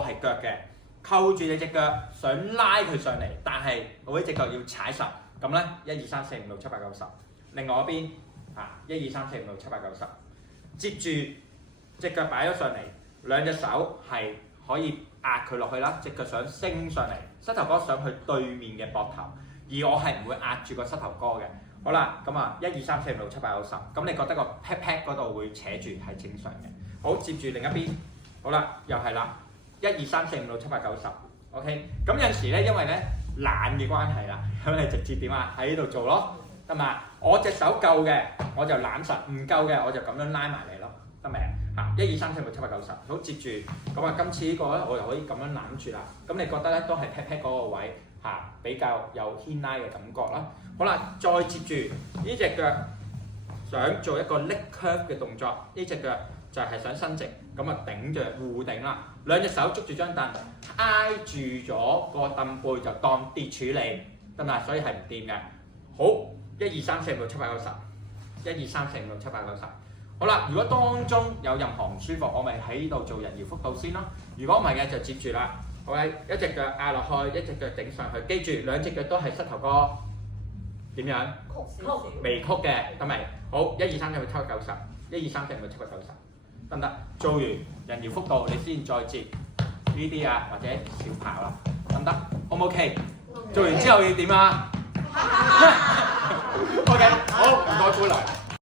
個係腳嘅，扣住你隻腳，想拉佢上嚟，但係我呢隻腳要踩實，咁咧1、2、3、4、5、6、7、8、9、10，另外一邊1、2、3、4、5、6、7、8、9、10，接住隻腳擺咗上嚟，兩隻手係可以壓佢落去啦，隻腳想升上嚟，膝頭哥上去對面嘅膊頭，而我係唔會壓住個膝頭哥嘅。好啦，咁1、2、3、4、5、6、7、8、9、10，咁你覺得個 pat pat 嗰度會扯住係正常嘅。好，接住另一邊，好啦，又係啦，1、2、3、4、5、6、7、8、9、10，OK。咁有陣時咧，因為咧懶嘅關係啦，咁你直接點啊？喺呢度做咯，得嘛？我隻手夠嘅，我就攬實；唔夠嘅，我就咁樣拉埋嚟咯，得未啊？1、2、3、4、5、6、7、8、9、10，好，接住咁今次呢個咧，我就可以咁樣攬住啦。咁你覺得咧都係 pat pat 嗰個位比較有牽拉嘅感覺啦。好啦，再接住呢隻腳想做一個 leg curve 嘅動作，呢隻腳就係想伸直，咁頂住護頂啦。兩隻手捉住張凳，挨住咗個凳背就當跌處理，得嘛？所以係唔掂嘅。好，1、2、3、4、5、6、7、8、9、10，1、2、3、4、5、6、7、8、9、10。好啦，如果當中有任何唔舒服，我咪喺呢度做人搖腹倒先咯。如果唔係嘅，就接住啦。好嘅，一隻腳壓落去，一隻腳頂上去，記住兩隻腳都係膝頭哥點樣？微曲嘅，得咪？好，1、2、3、4、5、6、7、8、9、10，1、2、3、4、5、6、7、8、9、10，得唔得？做完人搖腹倒，你先再接呢啲或者小跑啦，得唔得 ？O 唔 OK？做完之後要點啊？OK，好，唔該，姑娘。